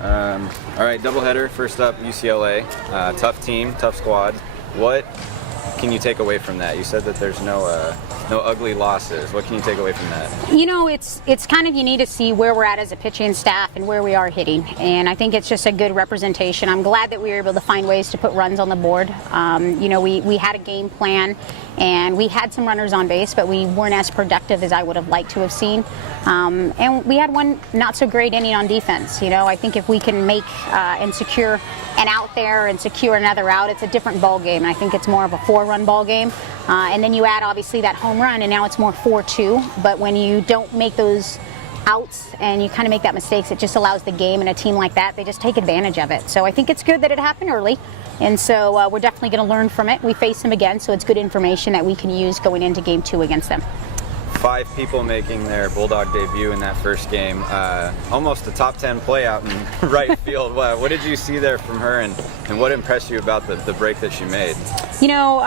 All right, doubleheader. First up, UCLA. Tough team, tough squad. What can you take away from that? You said that there's no ugly losses. What can you take away from that? You know, it's kind of, you need to see where we're at as a pitching staff and where we are hitting. And I think it's just a good representation. I'm glad that we were able to find ways to put runs on the board. You know, we had a game plan and we had some runners on base, but we weren't as productive as I would have liked to have seen. And we had one not so great inning on defense. You know, I think if we can make and secure an out there and secure another out, it's a different ball game. And I think it's more of a 4-run ball game. And then you add obviously that home run, and now it's more 4-2. But when you don't make those outs and you kind of make that mistakes, it just allows the game, and a team like that, they just take advantage of it. So I think it's good that it happened early. And so we're definitely going to learn from it. We face them again, so it's good information that we can use going into game 2 against them. 5 people making their Bulldog debut in that first game. Almost a top 10 play out in right field. What did you see there from her, and what impressed you about the break that she made? You know,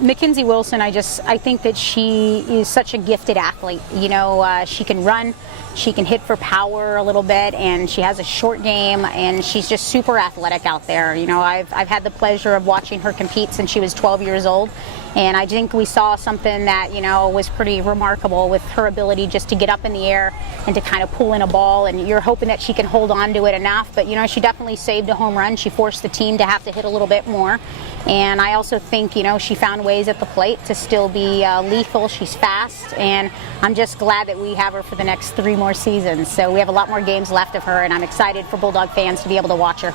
McKenzie Wilson, I think that she is such a gifted athlete. You know, she can run, she can hit for power a little bit, and she has a short game, and she's just super athletic out there. You know, I've had the pleasure of watching her compete since she was 12 years old. And I think we saw something that, you know, was pretty remarkable with her ability just to get up in the air and to kind of pull in a ball. And you're hoping that she can hold on to it enough. But, you know, she definitely saved a home run. She forced the team to have to hit a little bit more. And I also think, you know, she found ways at the plate to still be lethal. She's fast. And I'm just glad that we have her for the next 3 more seasons. So we have a lot more games left of her. And I'm excited for Bulldog fans to be able to watch her.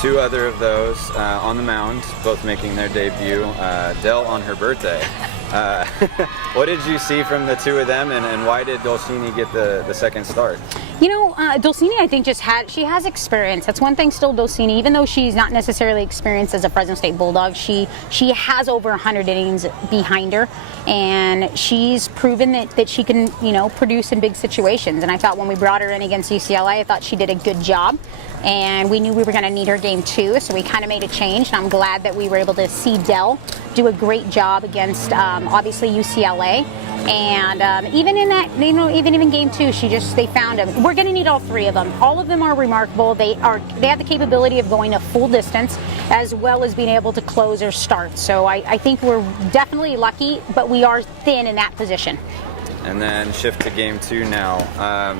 2 other of those on the mound, both making their debut. Dell on her birthday. What did you see from the 2 of them, and why did Dulcini get the second start? You know, Dulcini, I think she has experience. That's one thing still, Dulcini, even though she's not necessarily experienced as a Fresno State Bulldog, she has over 100 innings behind her, and she's proven that she can, you know, produce in big situations. And I thought when we brought her in against UCLA, I thought she did a good job. And we knew we were going to need her game 2, so we kind of made a change. And I'm glad that we were able to see Dell do a great job against obviously UCLA. And even in that, you know, even in game 2, they found him. We're going to need all 3 of them. All of them are remarkable. They have the capability of going a full distance as well as being able to close or start. So I think we're definitely lucky, but we are thin in that position. And then shift to game 2 now.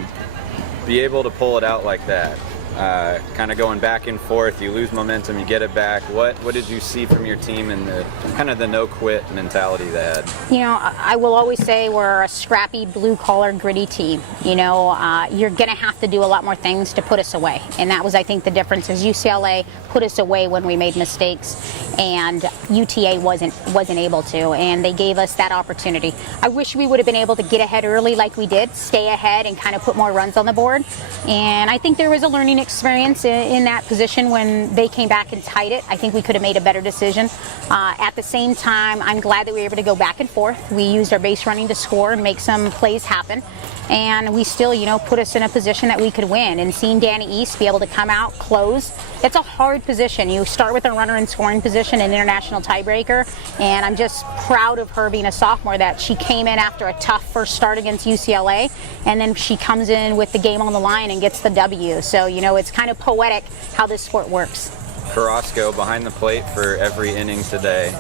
Be able to pull it out like that. Kind of going back and forth, you lose momentum, you get it back. What did you see from your team and the kind of the no quit mentality they had? You know, I will always say we're a scrappy, blue collar, gritty team. You know, you're going to have to do a lot more things to put us away, and that was, I think, the difference. Is UCLA put us away when we made mistakes, and UTA wasn't able to, and they gave us that opportunity. I wish we would have been able to get ahead early like we did, stay ahead and kind of put more runs on the board. And I think there was a learning experience in that position when they came back and tied it. I think we could have made a better decision. At the same time, I'm glad that we were able to go back and forth. We used our base running to score and make some plays happen. And we still, you know, put us in a position that we could win. And seeing Danny East be able to come out, close, it's a hard position. You start with a runner in scoring position, an international tiebreaker, and I'm just proud of her being a sophomore that she came in after a tough first start against UCLA, and then she comes in with the game on the line and gets the W. So, you know, it's kind of poetic how this sport works. Carrasco behind the plate for every inning today.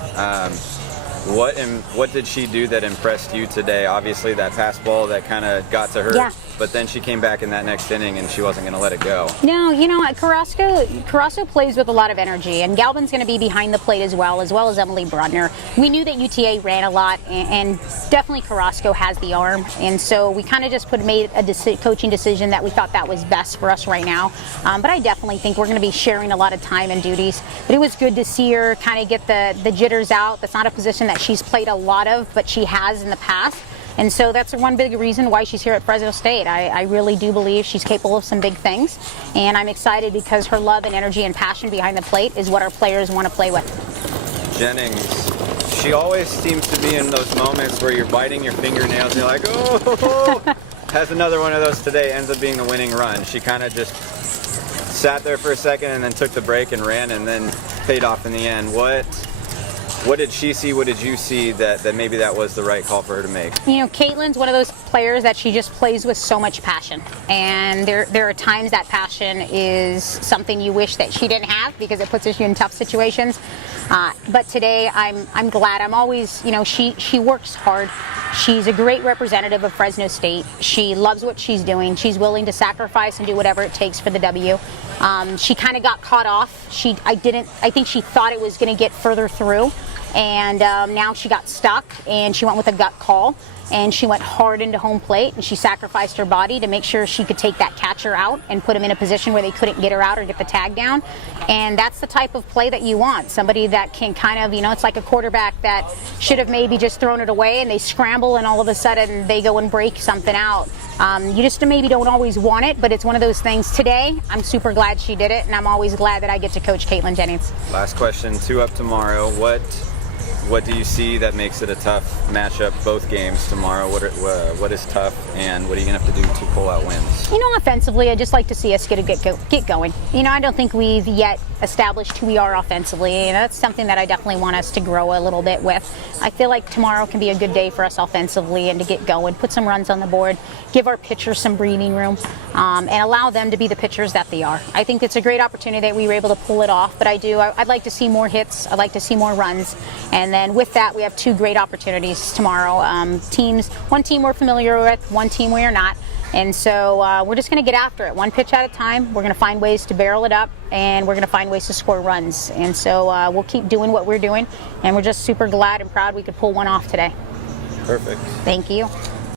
What did she do that impressed you today? Obviously that pass ball that kind of got to her, yeah. But then she came back in that next inning and she wasn't going to let it go. No, you know, Carrasco plays with a lot of energy, and Galvin's going to be behind the plate as well as Emily Brudner. We knew that UTA ran a lot, and definitely Carrasco has the arm, and so we kind of just made a coaching decision that we thought that was best for us right now. But I definitely think we're going to be sharing a lot of time and duties. But it was good to see her kind of get the jitters out. That's not a position that she's played a lot of, but she has in the past. And so that's one big reason why she's here at Fresno State. I really do believe she's capable of some big things. And I'm excited because her love and energy and passion behind the plate is what our players want to play with. Jennings, she always seems to be in those moments where you're biting your fingernails and you're like, oh, has another one of those today, ends up being the winning run. She kind of just sat there for a second and then took the break and ran and then paid off in the end. What did she see? What did you see that maybe that was the right call for her to make? You know, Kaitlyn's one of those players that she just plays with so much passion, and there are times that passion is something you wish that she didn't have because it puts you in tough situations. But today, I'm glad. I'm always, you know, she works hard. She's a great representative of Fresno State. She loves what she's doing. She's willing to sacrifice and do whatever it takes for the W. She kind of got caught off. I think she thought it was going to get further through, and now she got stuck, and she went with a gut call, and she went hard into home plate, and she sacrificed her body to make sure she could take that catcher out and put him in a position where they couldn't get her out or get the tag down. And that's the type of play that you want, somebody that can kind of, you know, it's like a quarterback that should have maybe just thrown it away and they scramble and all of a sudden they go and break something out. You just maybe don't always want it, but it's one of those things. Today, I'm super glad she did it, and I'm always glad that I get to coach Kaitlyn Jennings. Last question, 2 up tomorrow. What do you see that makes it a tough matchup both games tomorrow? What is tough, and what are you going to have to do to pull out wins? You know, offensively, I'd just like to see us get going. You know, I don't think we've yet established who we are offensively, and that's something that I definitely want us to grow a little bit with. I feel like tomorrow can be a good day for us offensively and to get going, put some runs on the board, give our pitchers some breathing room, and allow them to be the pitchers that they are. I think it's a great opportunity that we were able to pull it off, but I'd like to see more hits, I'd like to see more runs, and then with that, we have 2 great opportunities tomorrow. One team we're familiar with, one team we are not. And so we're just going to get after it, one pitch at a time. We're going to find ways to barrel it up, and we're going to find ways to score runs. And so we'll keep doing what we're doing, and we're just super glad and proud we could pull one off today. Perfect. Thank you.